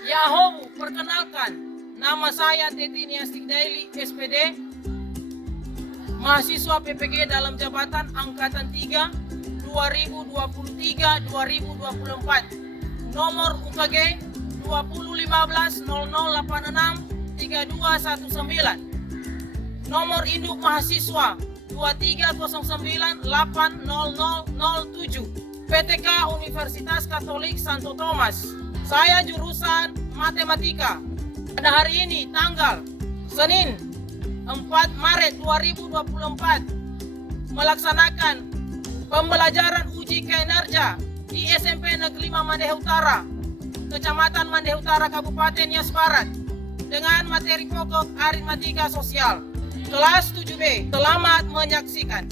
Yahoo, perkenalkan, nama saya Tetini Astik Daily, SPD, mahasiswa PPG dalam jabatan Angkatan 3 2023-2024, nomor UKG 2015 0086 3219, nomor induk mahasiswa 2309 80007, PTK Universitas Katolik Santo Thomas. Saya jurusan Matematika. Pada hari ini tanggal Senin 4 Maret 2024 melaksanakan pembelajaran uji kinerja di SMP Negeri 5 Mandeh Utara, Kecamatan Mandeh Utara, Kabupaten Nias Barat, dengan materi pokok aritmatika sosial kelas 7B. Selamat menyaksikan.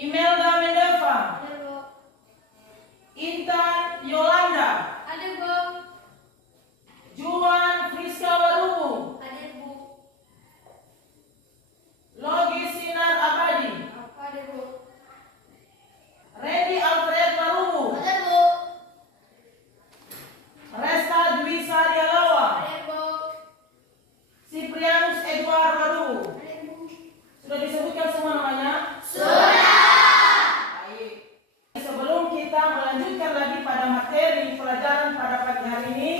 Imelda Mendeva. Intan Yolanda. Hadir, Bu. Juan Friska Warubu. Hadir, Bu. Logi Sinar Abadi. Hadir, Bu. Randy Alfred Warubu. Hadir, Bu. Resta Dwi Sarialawa. Hadir, Bu. Ciprianus Edward Warubu. Hadir, Bu. Sudah disebutkan semua namanya? Sudah. Baik. Sebelum kita melanjutkan lagi pada materi pelajaran pada pagi hari ini,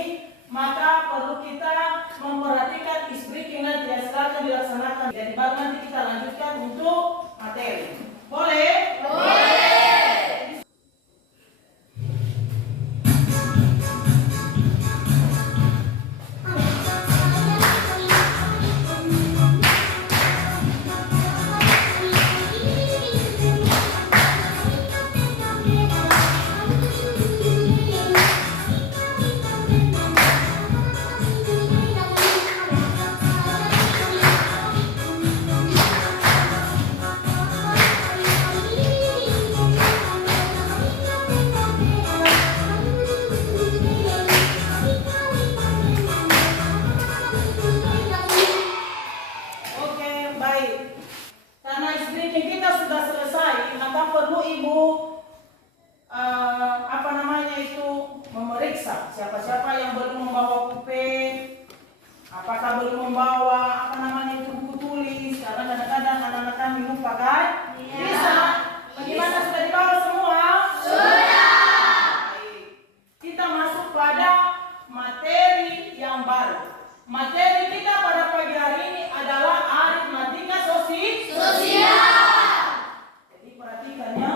maka perlu kita memperhatikan icebreaking nanti yang silakan dilaksanakan. Jadi baru nanti kita lanjutkan untuk materi. Boleh? Boleh. Oke, baik. Karena icebreaking kita sudah selesai, maka perlu Ibu memeriksa siapa-siapa yang belum membawa kupe, apakah belum membawa buku tulis, karena kadang-kadang anak-anak kami lupa kan? Iya. Bisa. Bagaimana, sudah dibawa semua? Sudah. Baik. Kita masuk pada materi yang baru. Materi kita pada pagi hari ini adalah aritmatika Sosial. Jadi perhatikan ya.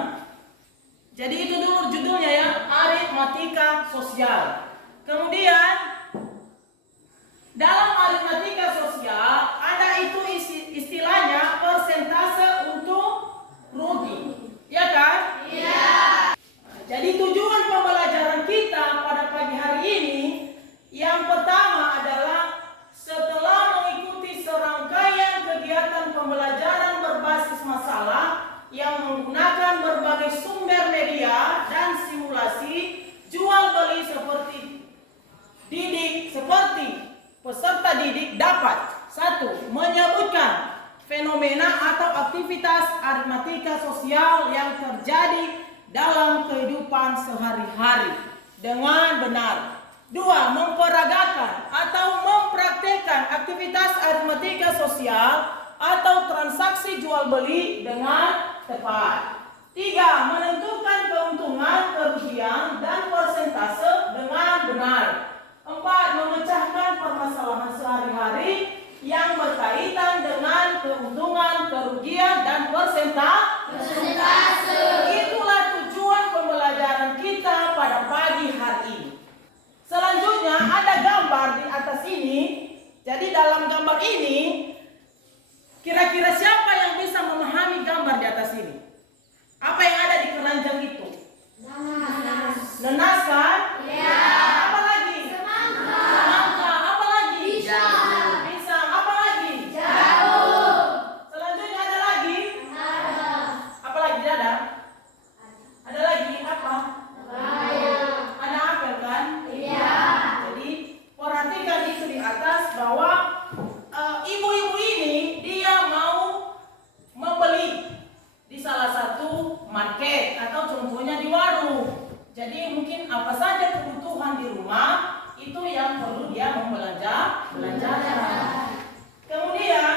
Jadi itu dulu judulnya ya, aritmatika sosial. Kemudian dalam aritmatika sosial ada itu istilahnya persentase untuk rugi. Ya kan? Iya. Jadi tujuan pembelajaran kita pada pagi hari ini yang pertama adalah setelah mengikuti serangkaian kegiatan pembelajaran berbasis masalah yang menggunakan berbagai sumber media aritmatika sosial yang terjadi dalam kehidupan sehari-hari dengan benar. 2. Memperagakan atau mempraktekkan aktivitas aritmatika sosial atau transaksi jual beli dengan tepat. 3. Menentukan keuntungan, kerugian, dan persentase dengan benar. 4. Memecahkan permasalahan sehari-hari yang berkaitan dengan keuntungan, kerugian, dan persentase. Itulah tujuan pembelajaran kita pada pagi hari ini. Selanjutnya ada gambar di atas ini. Jadi dalam gambar ini, kira-kira siapa yang bisa memahami gambar di atas ini? Apa yang ada di keranjang itu? Nanas kan? Ya. Apa lagi? Semangka. Apa lagi? Pisang. Apa lagi? Selanjutnya ada lagi? Apa lagi? Ada? Ada lagi apa? Ada apel kan? Jadi perhatikan itu di atas bahwa ibu-ibu ini dia mau membeli di salah satu market atau contohnya di warung. Jadi mungkin apa saja kebutuhan di rumah itu yang perlu dia membelanjakan. Kemudian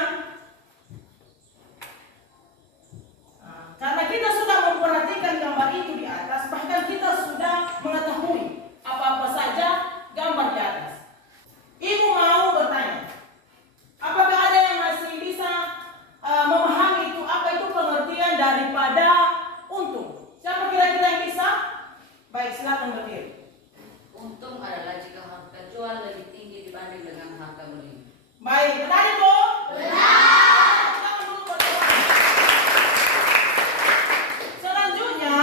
karena kita sudah memperhatikan gambar itu di atas, bahkan kita sudah mengetahui apa-apa saja gambar di atas. Ibu mau bertanya, apakah ada yang masih bisa memahami itu apa itu pengertian daripada untung? Siapa kira-kira yang bisa? Baik, silakan berdiri. Untung adalah jika harga jual lebih tinggi dibanding dengan harga beli. Baik, benar itu? Benar. Silakan dulu berdoa. Selanjutnya,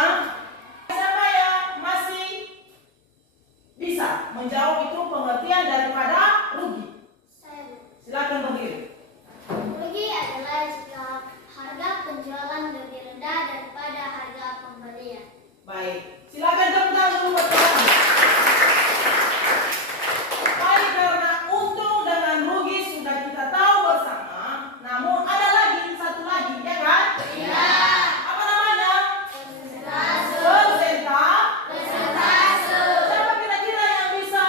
siapa yang masih bisa menjawab itu pengertian daripada rugi? Silakan berdiri. Rugi adalah jika harga penjualan lebih rendah daripada harga pembelian. Baik, silakan tepuk tangan dulu buat teman. Baik, karena untung dengan rugi sudah kita tahu bersama. Namun ada lagi, satu lagi, ya kan? Iya. Apa namanya? Persentase. Siapa kira-kira yang bisa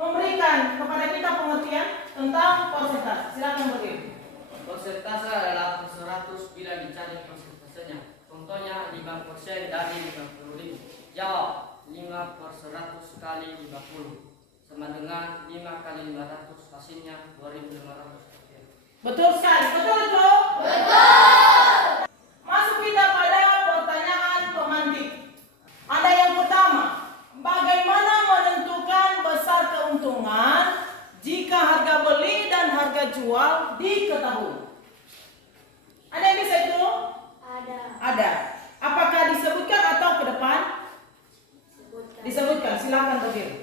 memberikan kepada kita pengertian tentang persentase? Silakan berdiri. Persentase adalah per 100 bila dicari persentasenya. Contohnya 5% dari 50.000. Jawab, 5 per 100 kali 50 sama dengan 5 kali 500, hasilnya 2.500. Betul sekali, betul itu? Betul. Masuk kita pada pertanyaan pemantik. Ada yang pertama, bagaimana menentukan besar keuntungan jika harga beli dan harga jual diketahui? Ada yang bisa itu? Ada. Apakah disebutkan atau ke depan? Disebutkan, silakan berdiri.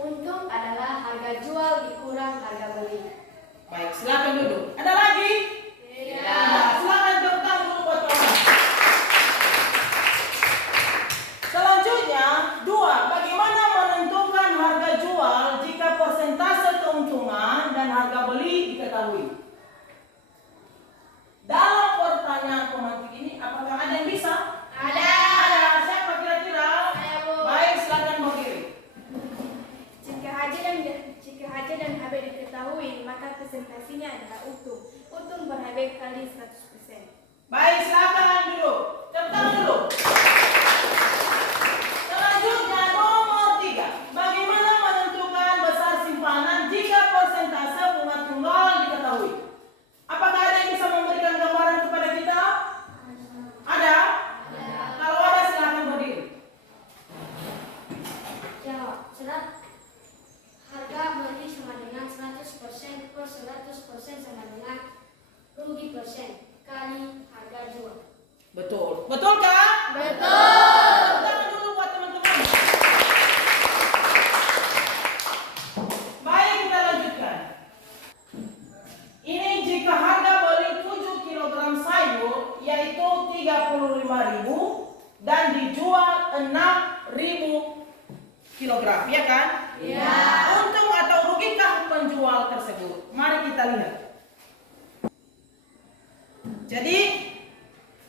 Untung adalah harga jual dikurang harga beli. Baik, silakan duduk. Ada lagi? Tidak. Silakan tepuk tangan dulu buat kawan. Selanjutnya, 2. Bagaimana menentukan harga jual jika persentase keuntungan dan harga beli diketahui? Dalam pertanyaan pemantik ini, apakah ada yang bisa? Ada. Siapa kira-kira? Saya, Bu. Baik, silakan berdiri. Jika HJ dan HB diketahui, maka presentasinya adalah untung. Untung ber-HB kali 100%. Baik, silakan duduk. Tepuk tangan dulu. Selanjutnya nomor 3. Bagaimana menentukan besar simpanan jika persentase bunga tunggal diketahui? Apakah ada yang bisa memberikan gambaran kepada kita? Ada? Kalau ada, silakan berdiri. Jawab. Harga beli sama dengan 100% per 100% sama dengan rugi persen kali harga jual. Betul. Betul kan? Betul. Tepuk tangan dulu buat teman-teman. Baik, kita lanjutkan. Ini jika harga beli 7 kg sayur yaitu 35.000 dan dijual 6.000 kg, ya kan? Iya. Untung atau rugikah penjual tersebut? Mari kita lihat. Jadi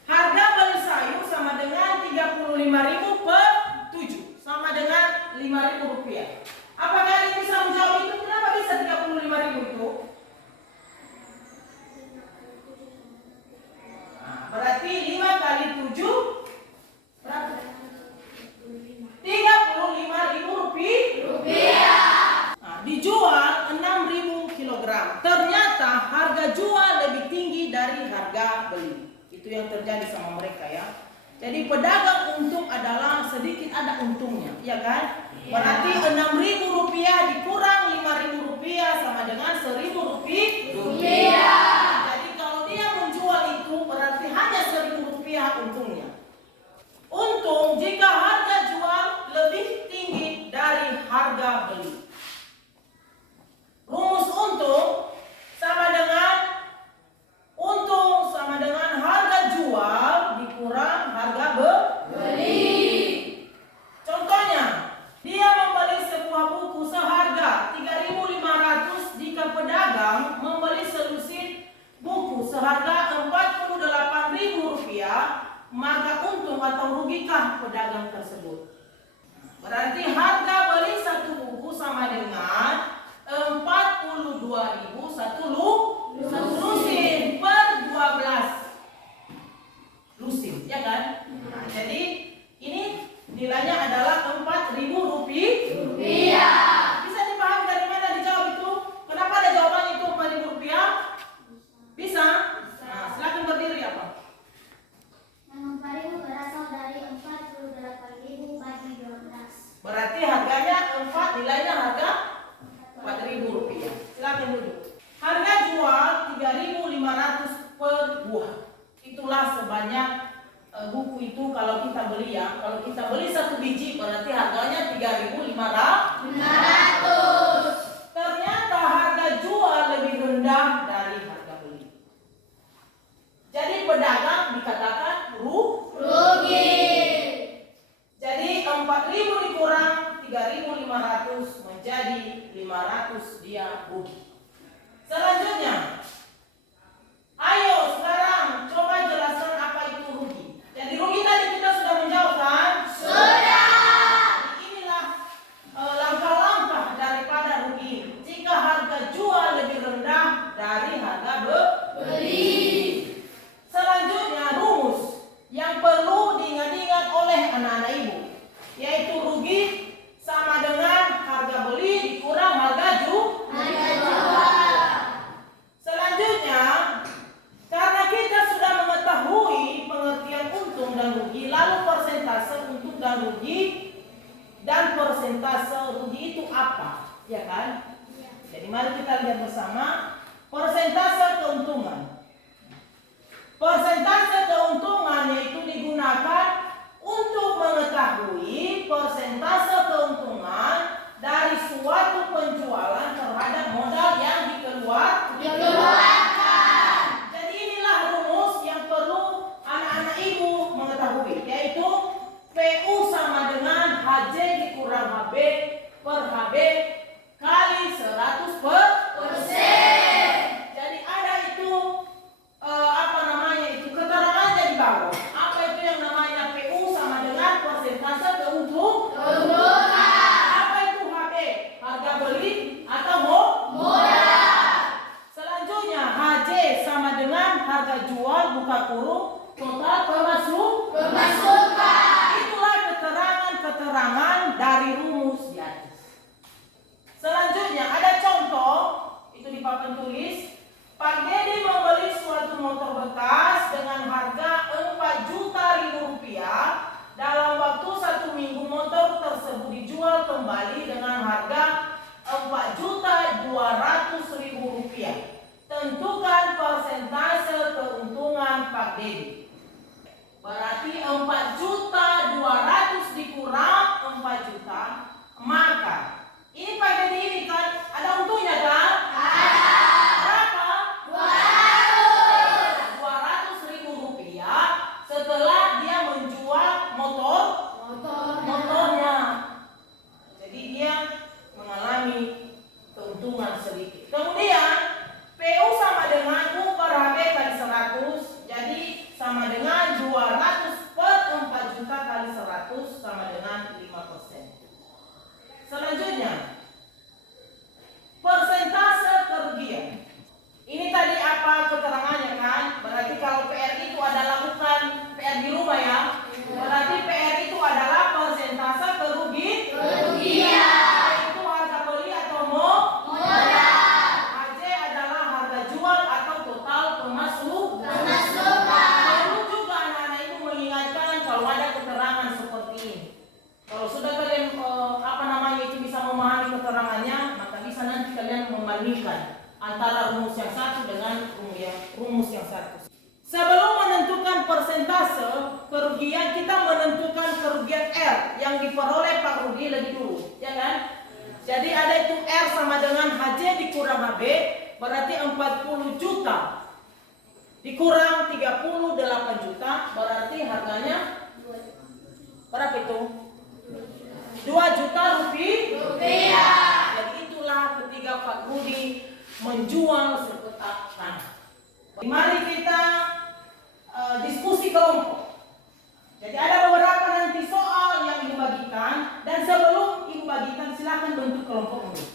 harga beli sayur sama dengan 35.000 per 7, sama dengan 5.000 rupiah. Apakah ini bisa menjawab itu? Kenapa bisa 35.000 itu? Nah, berarti 5 kali 7 berapa? 35.000 rupiah. Nah, dijual 6.000 kilogram. Ternyata harga jual lebih tinggi dari harga beli. Itu yang terjadi sama mereka ya. Jadi pedagang untung adalah sedikit ada untungnya, ya kan? Berarti 6.000 rupiah dikurang 5.000 rupiah sama dengan 1.000 rupiah. Jadi kalau dia menjual itu berarti hanya 1.000 rupiah untungnya. Untung jika harga jual lebih tinggi dari harga beli. Rumus untung sama dengan harga jual dikurang harga beli. Contohnya, dia membeli sebuah buku seharga 3.500 jika pedagang membeli selusin buku seharga 48.000 rupiah, maka untung atau rugikah pedagang tersebut? Berarti harga beli satu buku sama dengan 42.000 satu lusin per 12 lusin, ya kan? Nah, jadi ini nilainya adalah 4.000 rupiah. Bisa dipahami dari mana dijawab itu? Kenapa ada jawaban itu 4.000 rupiah? Bisa? Nah, silakan berdiri apa? Yang 4.000 berasal dari 48.000 bagi 12. Berarti harganya 4, nilainya harga 4.000 rupiah. Silakan duduk. Harga jual 3.500 per buah. Itulah sebanyak buku itu kalau kita beli ya. Kalau kita beli satu biji berarti harganya 3.500. Ternyata harga jual lebih rendah dari harga beli. Jadi pedagang dikatakan rugi. Jadi 4.000 dikurang 3.500 menjadi 500, dia rugi. Selanjutnya, ayo sekarang coba jelaskan apa itu rugi. Jadi rugi tadi kita sudah menjawab kan? Sudah. Inilah langkah-langkah daripada rugi. Jika harga jual lebih rendah dari harga beli. Selanjutnya rumus yang perlu diingat-ingat oleh anak-anak ibu, yaitu rugi sama dengan harga beli dikurang harga jual. Selanjutnya, karena kita sudah mengetahui pengertian untung dan rugi, lalu persentase untung dan rugi itu apa? Ya kan? Jadi mari kita lihat bersama persentase keuntungan. Persentase keuntungan yaitu digunakan untuk mengetahui persentase keuntungan dari suatu penjualan terhadap modal yang dikeluarkan. Jadi inilah rumus yang perlu anak-anak ibu mengetahui, yaitu PU sama dengan HJ dikurang HB per HB kali 100%. Jadi ada itu keterangannya di bawah. Apa itu yang namanya PU sama dengan persentase keuntungan. Apa itu HB? Harga beli atau modal. Selanjutnya HJ sama dengan harga jual buka kurung total pemasukan. Itulah keterangan dari rumus di atas. Selanjutnya ada contoh, itu di papan tulis. Pak Dedi membeli suatu motor bekas dengan harga 4 juta rupiah. Dalam waktu 1 minggu motor tersebut dijual kembali dengan harga 4.200.000 rupiah. Tentukan persentase keuntungan Pak Dedi. Berarti 4.200.000 dikurang 4 juta, maka ini Pak Dedi ini kan ada untungnya kan? Berapa? 200.000 rupiah setelah dia menjual motornya. Jadi dia mengalami keuntungan sedikit. Kemudian PU sama dengan U per HB kali 100. antara rumus yang satu dengan rumus yang satu. Sebelum menentukan persentase kerugian, kita menentukan kerugian R yang diperoleh Pak Rudi lebih dulu, ya kan? Jadi ada itu R sama dengan HJ dikurang HB, berarti 40 juta dikurang 38 juta, berarti harganya berapa itu? 2 juta rupiah. Jadi itulah ketika Pak Rudi menjual sepetak tanah. Mari kita diskusi kelompok. Jadi ada beberapa nanti soal yang Ibu bagikan, dan sebelum Ibu bagikan silakan bentuk kelompok dulu.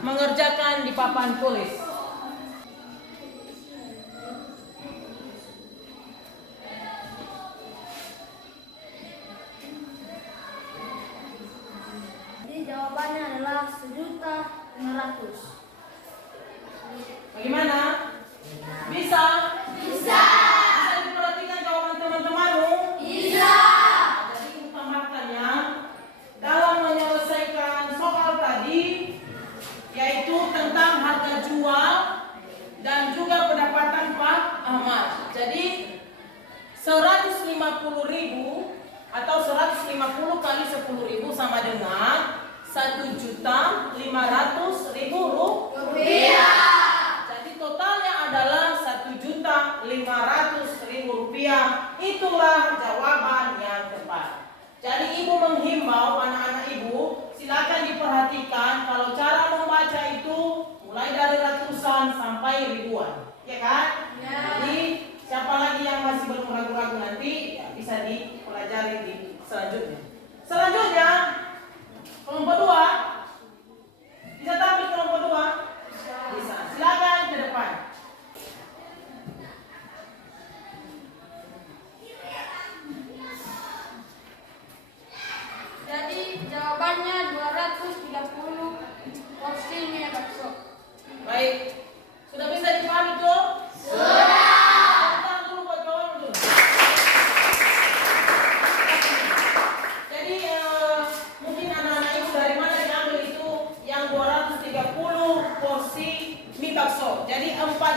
mengerjakan di papan tulis. Jadi jawabannya adalah 1.500.000. Bagaimana? Bisa? Bisa diperhatikan jawaban teman-temanmu? Bisa. Jadi utamakannya dalam menyelesaikan soal tadi, yaitu tentang harga jual dan juga pendapatan Pak Ahmad. Jadi 150.000 atau 150 kali 10.000 sama dengan 1.500.000 rupiah. Jadi totalnya adalah 1.500.000 rupiah. Itulah jawaban yang tepat. Jadi ibu menghimbau anak-anak ibu, silakan diperhatikan kalau cara membaca itu mulai dari ratusan sampai ribuan, ya kan? Ya. Jadi siapa lagi yang masih belum ragu-ragu nanti ya bisa dipelajari di selanjutnya. Selanjutnya kelompok 2 bisa tampil kelompok 2? Bisa. Silakan ke depan.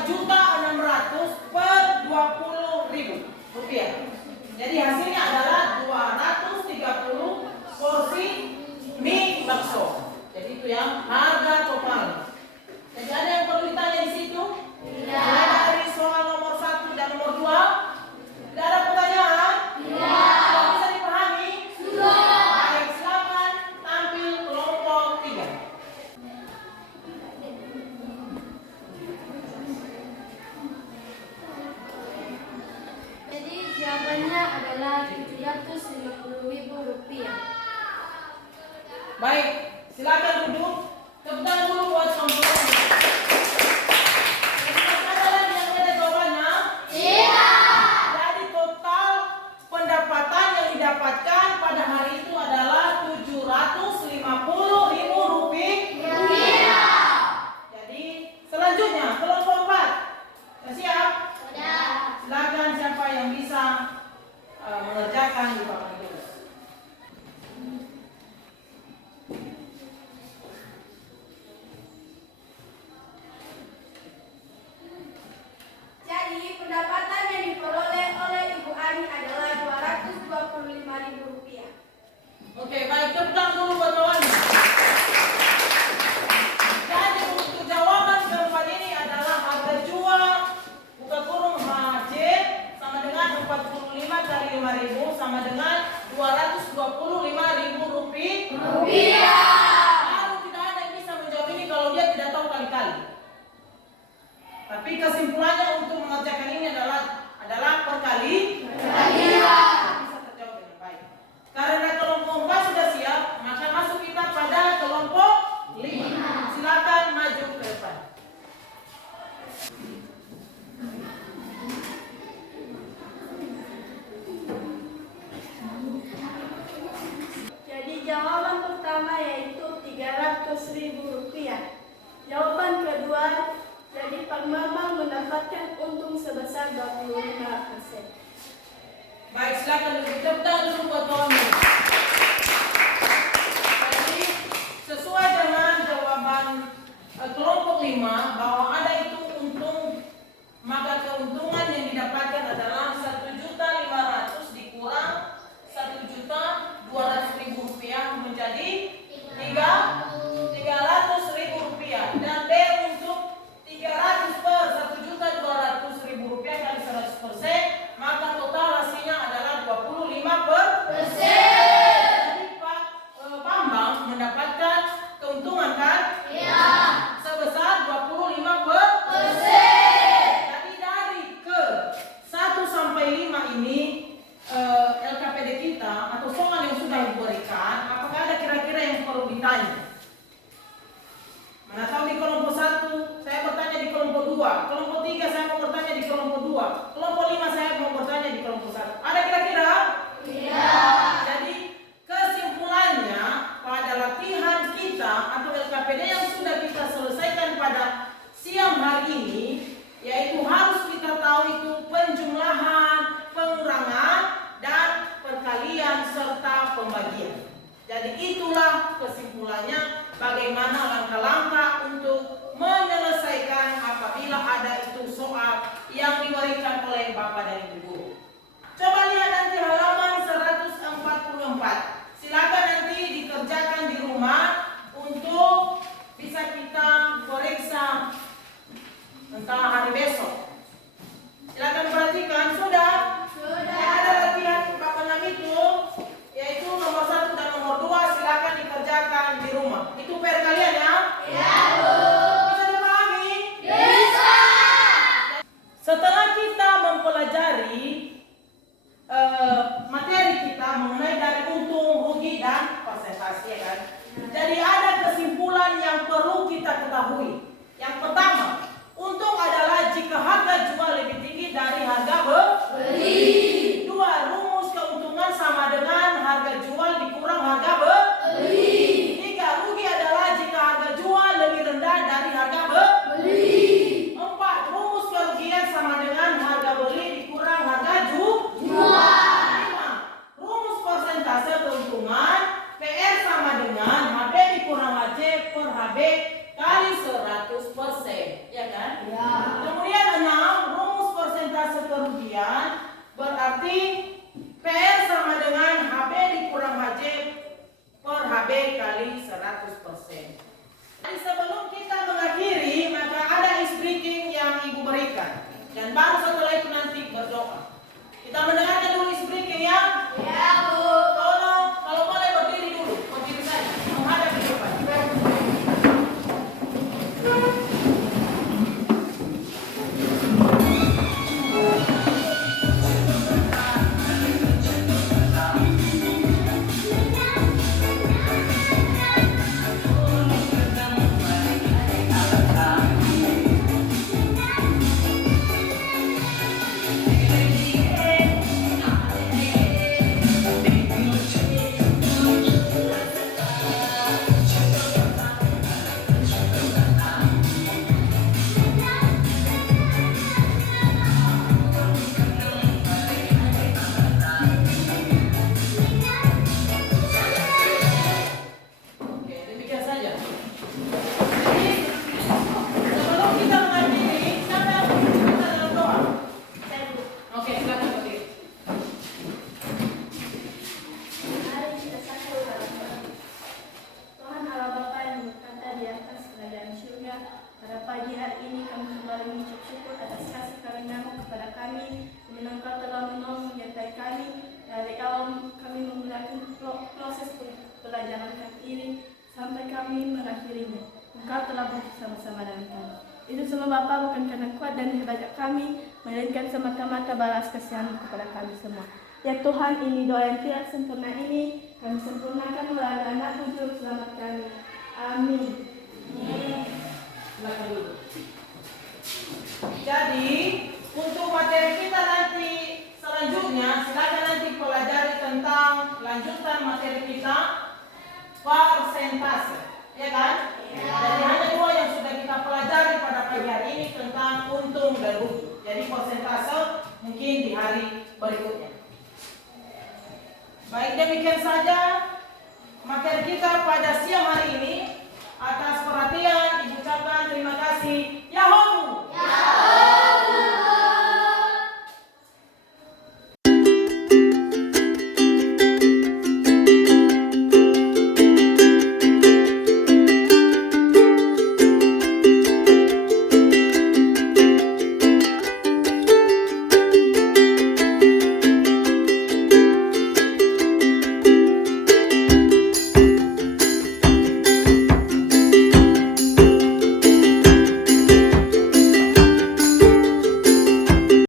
4.600.000 per 20.000 rupiah. Jadi hasilnya adalah 230 porsi mie bakso. Jadi itu yang harga total. Jadi ada yang perlu ditanya di situ? Mulai dari soal nomor 1 dan nomor 2. Tidak ada pertanyaan? Sudah bisa dipahami? Baik, silakan tampil kelompok 3. Jadi jawabannya adalah 750.000 rupiah. Baik, silakan duduk. Tepuk tangan dulu buat kelompok. Ada lagi yang ada jawabannya? Iya. Jadi total pendapatan yang didapatkan pada hari itu adalah 750.000 rupiah. Jadi selanjutnya kelompok 4. Sudah siap? Sudah. Silakan siapa yang bisa mengerjakan di papan tulis. Jadi pendapatan yang diperoleh oleh Ibu Ani adalah 225.000 rupiah. Oke, baik, tepuk tangan dulu buat kawan. Jadi untuk jawaban keempat ini adalah harga jual buka kurung HC sama dengan 45 kali 5.000 sama dengan 225.000 rupiah. Lalu tidak ada yang bisa menjawab ini kalau dia tidak tahu kali-kali. Tapi kesimpulannya untuk mengerjakan ini adalah perkali. Bisa terjawab dengan baik. Karena kelompok 4 sudah siap, maka masuk kita pada kelompok 5. Silakan maju ke depan. Jadi jawaban pertama yaitu 300.000 rupiah. Jawaban kedua, jadi Pak Mamang mendapatkan untung sebesar 25%. Baik, silakan duduk. Tepuk tangan dulu buat kamu. Jadi sesuai dengan jawaban kelompok 5 bahwa ada itu untung, maka keuntungan yang didapatkan adalah 1.500.000 dikurang 1.200.000 rupiah menjadi 300.000 rupiah. Dan D untuk 300 per 1.200.000 rupiah kali 100%, maka total hasilnya adalah 25%. Jadi Pak Bambang mendapatkan keuntungan kan? Iya. Sebesar 25%. Jadi dari ke 1 sampai 5 ini LKPD kita atau soal yang sudah diberikan, apakah ada kira-kira yang perlu ditanya? Mana tahu di kelompok 1 saya bertanya di kelompok 2, kelompok 3 saya mau bertanya di kelompok 2, kelompok 5 saya mau bertanya di kelompok 1. Ada kira-kira? Iya. Jadi kesimpulannya pada latihan kita atau LKPD yang sudah kita selesaikan pada siang hari ini, yaitu harus kita tahu itu penjumlahan, pengurangan, dan perkalian serta pembagian. Jadi itulah kesimpulannya, bagaimana langkah-langkah untuk menyelesaikan apabila ada itu soal yang diberikan oleh Bapak dan Ibu guru. Coba lihat nanti halaman 144. Silakan nanti dikerjakan di rumah untuk bisa kita periksa tentang hari besok. Silakan perhatikan, sudah? Ada latihan Bapak itu, yaitu nomor 1 dan nomor 2, silakan dikerjakan di rumah. Itu perkalian ya? Iya, Bu. Bisa dipahami? Bisa. Setelah kita mempelajari materi kita mengenai dari untung, rugi, dan persentase, ya kan? Jadi ada kesimpulan yang perlu kita ketahui. Yang pertama, untung adalah jika harga jual lebih tinggi dari harga beli. 2, rumus keuntungan sama dengan harga jual dikurang harga beli. 3, rugi adalah jika harga jual lebih rendah dari harga beli. 4, rumus kerugian sama dengan harga beli dikurang harga jual. 5, rumus persentase keuntungan PR sama dengan HB dikurang HC per HB kali 100%, ya kan? Ya. Kemudian kali 100%. Jadi sebelum kita mengakhiri, maka ada ice breaking yang Ibu berikan. Dan baru setelah itu nanti berdoa. Kita mendengarkan dulu ice breaking ya? Ya, Bu. Tolong, kalau boleh berdiri dulu. Berdiri saja, menghadap ke depan. Oke, demikian saja. Jadi, sebelum kita mengakhiri, siapa yang kita dalam doa? Oke, silakan berdiri. Mari kita satu dalam doa. Tuhan Allah Bapa yang berkata di atas kerajaan surga, pada pagi hari ini kami kembali mengucap syukur atas kasih karunia-Mu kepada kami, dan Engkau telah menolong menyertai kami dari awal kami memulakan proses pelajaran kami ini sampai kami mengakhirinya. Engkau telah bersama-sama dengan kami. Itu semua Bapa bukan karena kuat dan hebatnya kami, melainkan semata-mata balas kasihan kepada kami semua. Ya Tuhan, ini doa yang tidak sempurna ini kami sempurnakan melalui anak Juru Selamat kami. Amin. Silakan dulu. Jadi, untuk materi kita nanti selanjutnya, silakan nanti pelajari tentang lanjutan materi kita persentase, ya kan? Jadi hanya dua yang sudah kita pelajari pada pagi hari ini tentang untung dan rugi. Jadi persentase mungkin di hari berikutnya. Baik, demikian saja materi kita pada siang hari ini. Atas perhatian, Ibu ucapkan terima kasih.